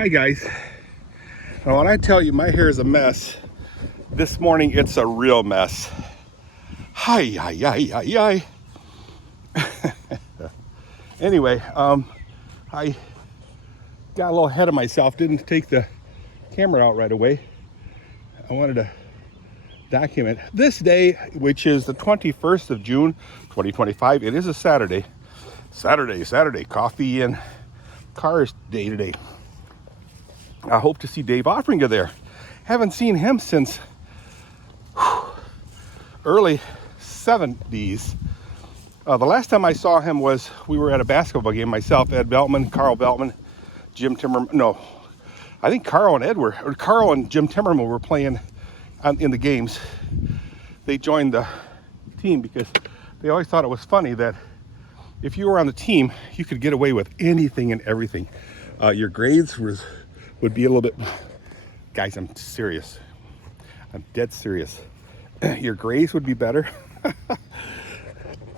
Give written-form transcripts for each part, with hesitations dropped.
Hi guys. Now when I tell you my hair is a mess, this morning it's a real mess. Hi, hi, hi, hi, hi. Anyway, I got a little ahead of myself, didn't take the camera out right away. I wanted to document this day, which is the 21st of June, 2025. It is a Saturday. Saturday, coffee and cars day today. I hope to see Dave Offringa there. Haven't seen him since early 70s. The last time I saw him was we were at a basketball game. Myself, Ed Beltman, Carl Beltman, Jim Timmerman. No, I think Carl and Jim Timmerman were playing in the games. They joined the team because they always thought it was funny that if you were on the team, you could get away with anything and everything. Your grades would be a little bit, guys, I'm serious. I'm dead serious. Your grades would be better.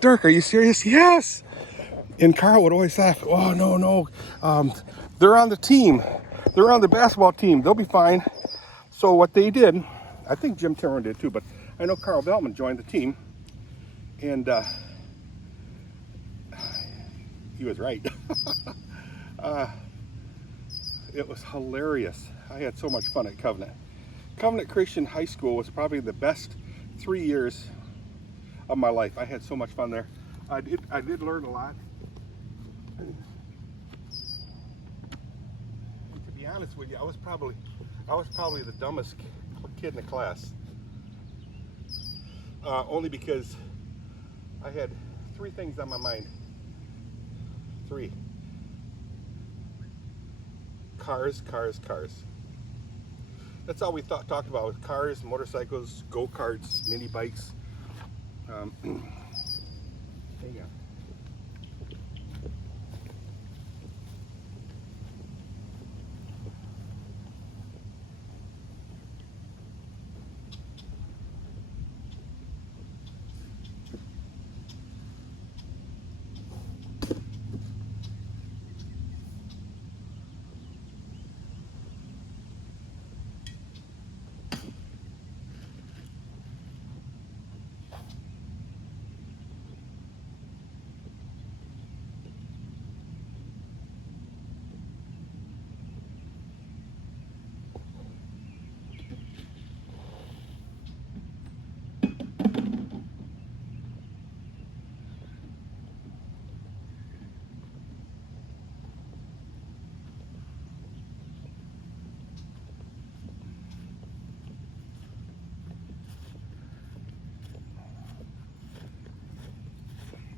Dirk, are you serious? Yes. And Carl would always laugh. Oh, no. They're on the team. They're on the basketball team. They'll be fine. So what they did, I think Jim Timmerman did too, but I know Carl Beltman joined the team. And he was right. It was hilarious. I had so much fun at Covenant. Covenant Christian High School was probably the best 3 years of my life. I had so much fun there. I did learn a lot. To be honest with you, I was probably the dumbest kid in the class. Only because I had three things on my mind. Three. Cars. That's all we talked about, with cars, motorcycles, go-karts, mini bikes. Hang on.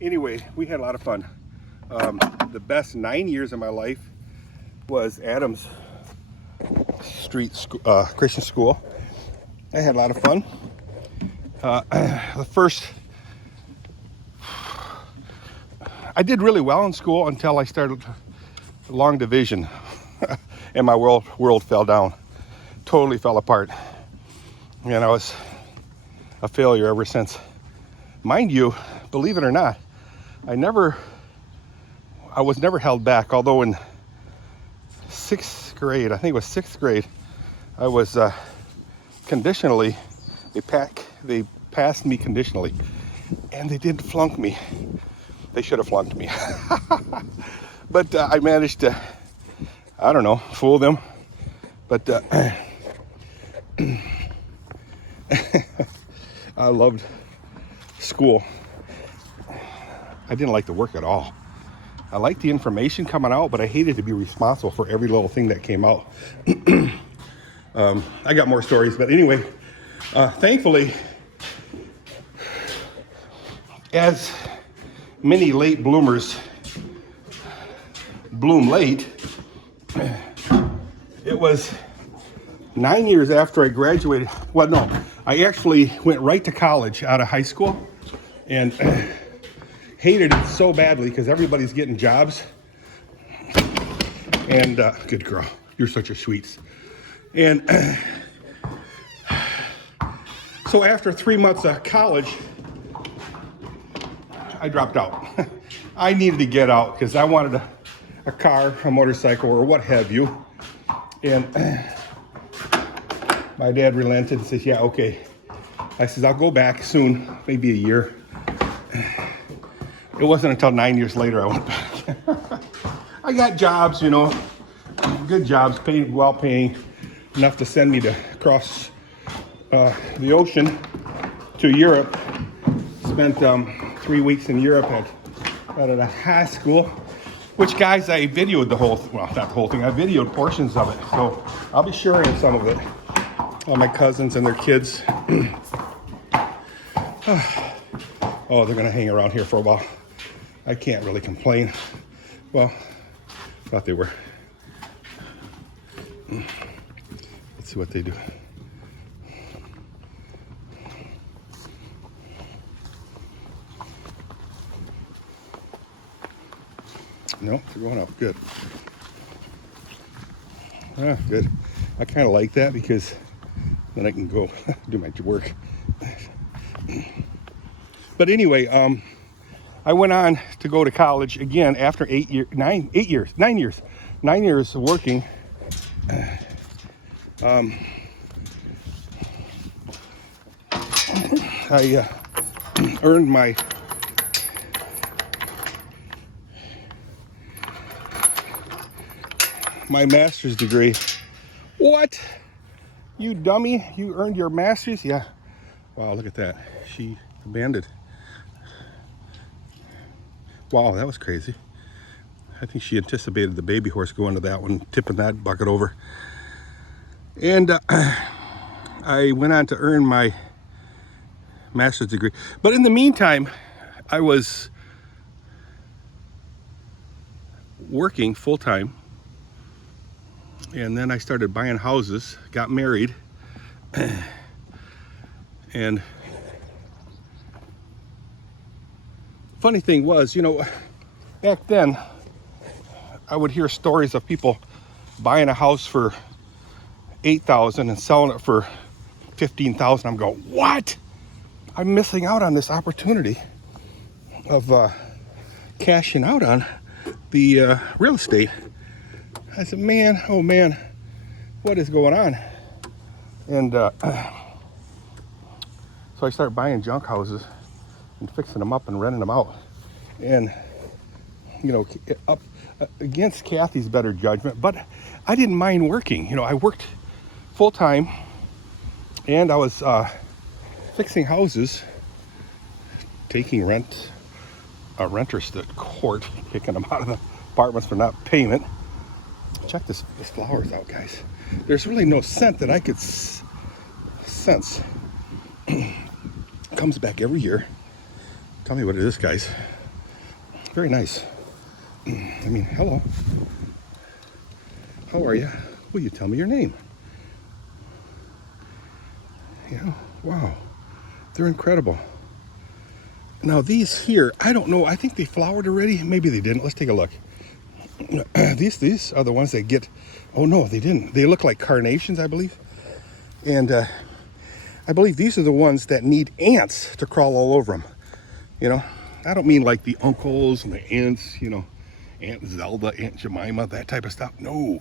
Anyway, we had a lot of fun. The best 9 years of my life was Adams Street Christian School. I had a lot of fun. I did really well in school until I started long division, and my world fell down, totally fell apart, and I was a failure ever since. Mind you, believe it or not, I was never held back, although in 6th grade, I think it was 6th grade, I was conditionally, they passed me conditionally, and they didn't flunk me. They should have flunked me. But I managed to, I don't know, fool them. But I loved school. I didn't like the work at all. I liked the information coming out, but I hated to be responsible for every little thing that came out. I got more stories, but anyway, thankfully, as many late bloomers bloom late, it was 9 years after I graduated. Well, no, I actually went right to college out of high school, and hated it so badly because everybody's getting jobs. And good girl, you're such a sweet. And so after 3 months of college, I dropped out. I needed to get out because I a car, a motorcycle, or what have you. And my dad relented and says, yeah, okay. I says, I'll go back soon, maybe a year. It wasn't until 9 years later I went back. I got jobs, you know, good jobs, paid, well paying, enough to send me to cross the ocean to Europe. Spent 3 weeks in Europe at a high school, which, guys, I videoed the whole, well, not the whole thing, I videoed portions of it. So I'll be sharing some of it. All my cousins and their kids. Oh, they're gonna hang around here for a while. I can't really complain. Well, thought they were. Let's see what they do. No, they're going up. Good. Ah, good. I kind of like that because then I can go do my work. But anyway, I went on to go to college again after 9 years of working. I earned my master's degree. What? You dummy, you earned your master's? Yeah. Wow, look at that. She abandoned. Wow, that was crazy. I think she anticipated the baby horse going to that one, tipping that bucket over. And I went on to earn my master's degree. But in the meantime, I was working full-time. And then I started buying houses, got married. And funny thing was, you know, back then I would hear stories of people buying a house for $8,000 and selling it for $15,000. I'm going, what? I'm missing out on this opportunity of cashing out on the real estate. I said, man, oh man, what is going on? And so I started buying junk houses and fixing them up and renting them out. And, you know, up against Kathy's better judgment, but I didn't mind working. You know, I worked full time and I was fixing houses, taking renters to court, kicking them out of the apartments for not payment. Check this flowers out, guys. There's really no scent that I could sense. Comes back every year. Tell me what it is, guys. Very nice. I mean, hello. How are you? Will you tell me your name? Yeah, wow. They're incredible. Now these here, I don't know. I think they flowered already. Maybe they didn't. Let's take a look. These are the ones that get, oh no, they didn't. They look like carnations, I believe. And I believe these are the ones that need ants to crawl all over them. You know, I don't mean like the uncles and the aunts, you know, Aunt Zelda, Aunt Jemima, that type of stuff. No.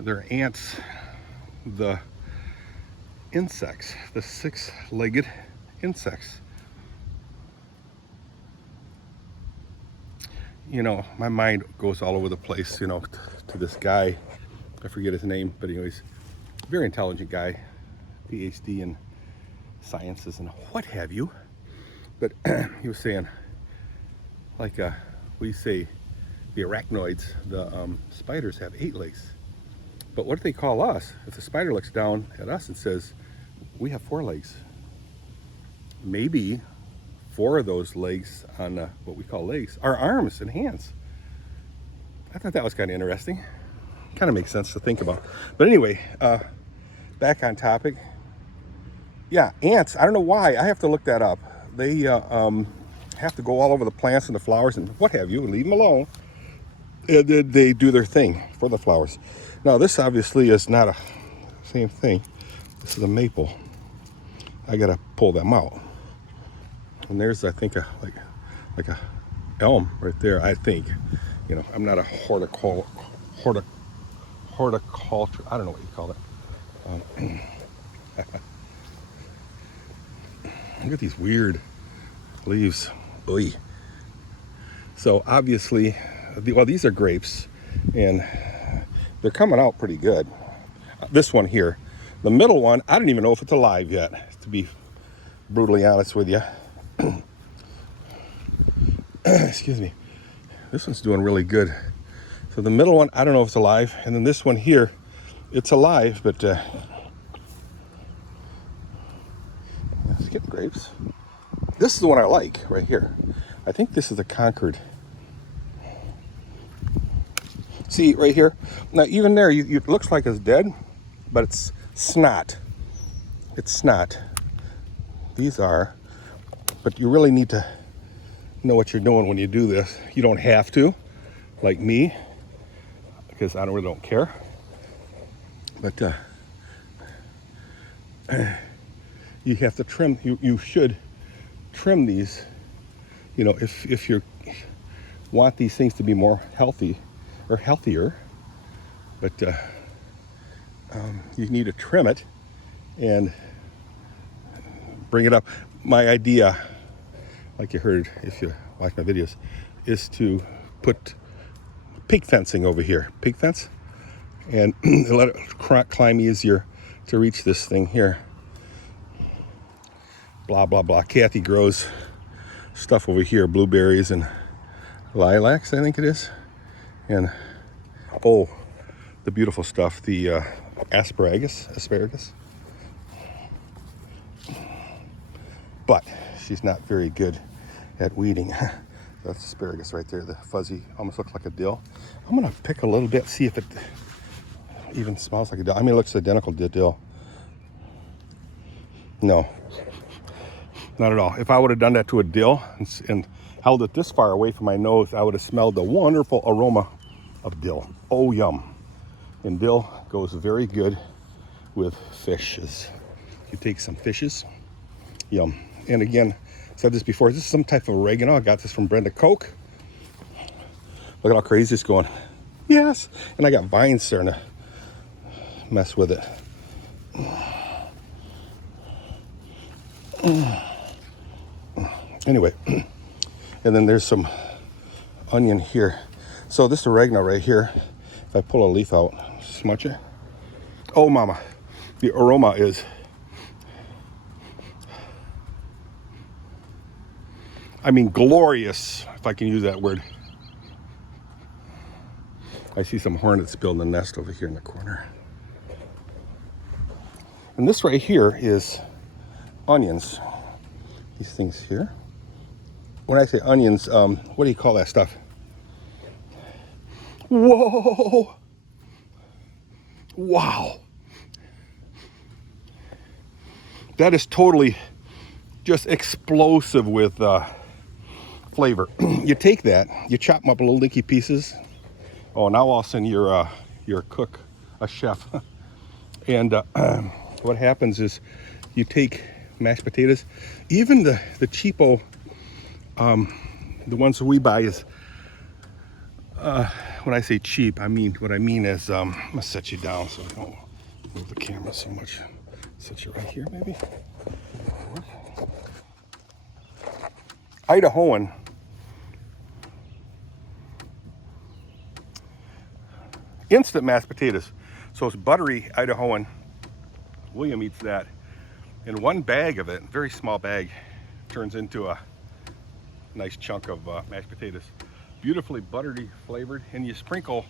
They're ants, the insects, the six-legged insects. You know, my mind goes all over the place, you know, to this guy. I forget his name, but anyways, very intelligent guy, PhD in sciences and what have you. But he was saying, like, we say the arachnoids, the spiders have 8 legs. But what do they call us? If the spider looks down at us and says, we have 4 legs. Maybe 4 of those legs on what we call legs are arms and hands. I thought that was kind of interesting. Kind of makes sense to think about. But anyway, back on topic. Yeah, ants. I don't know why. I have to look that up. They have to go all over the plants and the flowers and what have you, and leave them alone. They do their thing for the flowers. Now, this obviously is not a same thing. This is a maple. I gotta pull them out. And there's, I think, like a elm right there, I think. You know, I'm not a horticulture, I don't know what you call it. Look at these weird leaves. Oy. So obviously, well, these are grapes, and they're coming out pretty good. This one here, the middle one, I don't even know if it's alive yet, to be brutally honest with you. Excuse me. This one's doing really good. So the middle one, I don't know if it's alive, and then this one here, it's alive, but it's getting grapes. This is the one I like right here. I think this is the Concord. See right here? Now even there, it looks like it's dead, but it's snot. It's snot. These are, but you really need to know what you're doing when you do this. You don't have to, like me, because I really don't care. But you have to trim. You should trim these. You know, if you want these things to be more healthy or healthier, but you need to trim it and bring it up. My idea, like you heard if you watch my videos, is to put pig fencing over here, pig fence, and let it climb easier to reach this thing here. Blah, blah, blah. Kathy grows stuff over here, blueberries and lilacs, I think it is. And, oh, the beautiful stuff, the asparagus. But she's not very good at weeding. That's asparagus right there, the fuzzy, almost looks like a dill. I'm gonna pick a little bit, see if it even smells like a dill. I mean, it looks identical to dill. No, not at all. If I would have done that to a dill and held it this far away from my nose, I would have smelled the wonderful aroma of dill. Oh, yum. And dill goes very good with fishes. You take some fishes, yum. And again, I said this before, this is some type of oregano. I got this from Brenda Koch. Look at how crazy it's going. Yes. And I got vines starting to mess with it. Anyway, and then there's some onion here. So this oregano right here, if I pull a leaf out, smudge it. Oh, mama, the aroma is, I mean, glorious, if I can use that word. I see some hornets building a nest over here in the corner. And this right here is onions. These things here. When I say onions, what do you call that stuff? Whoa! Wow! That is totally just explosive with flavor. You take that, you chop them up in little dinky pieces. Oh, now all of a sudden you're a cook, a chef. And what happens is you take mashed potatoes, even the cheapo, the ones that we buy is, when I say cheap, what I mean is, I'm gonna set you down so I don't move the camera so much. Set you right here, maybe. Idahoan. Instant mashed potatoes. So it's buttery Idahoan. William eats that. And one bag of it, very small bag, turns into a nice chunk of mashed potatoes. Beautifully buttery flavored. And you sprinkle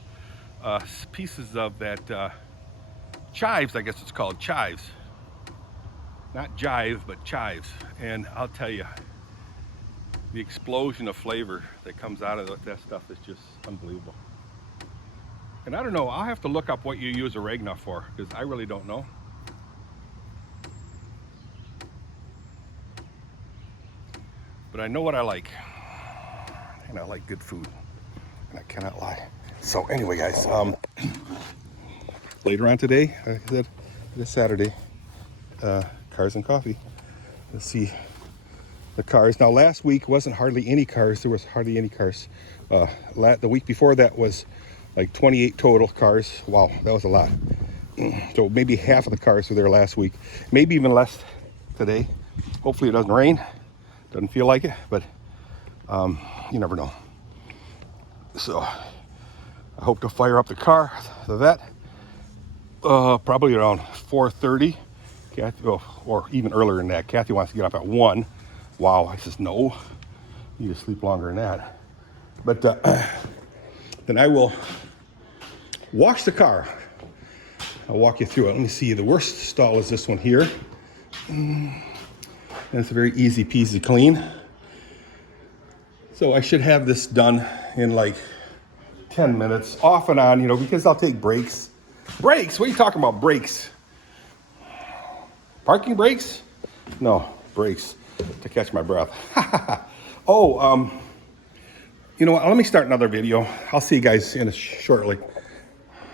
pieces of that chives, I guess it's called, chives. Not jive, but chives. And I'll tell you, the explosion of flavor that comes out of that stuff is just unbelievable. And I don't know, I'll have to look up what you use oregano for, because I really don't know. But I know what I like. And I like good food. And I cannot lie. So anyway, guys, later on today, like I said, this Saturday, Cars and Coffee. Let's see the cars. Now last week wasn't hardly any cars. There was hardly any cars. The week before that was like 28 total cars. Wow, that was a lot. So maybe half of the cars were there last week. Maybe even less today. Hopefully it doesn't rain. Doesn't feel like it, but you never know. So I hope to fire up the car, the vet, probably around 4:30. Kathy, or even earlier than that. Kathy wants to get up at 1. Wow, I says no. You need to sleep longer than that. But then I will wash the car. I'll walk you through it. Let me see. The worst stall is this one here. And it's a very easy peasy clean. So I should have this done in like 10 minutes, off and on, you know, because I'll take breaks. Breaks? What are you talking about, breaks? Parking brakes? No, breaks to catch my breath. Oh, you know what? Let me start another video. I'll see you guys in shortly.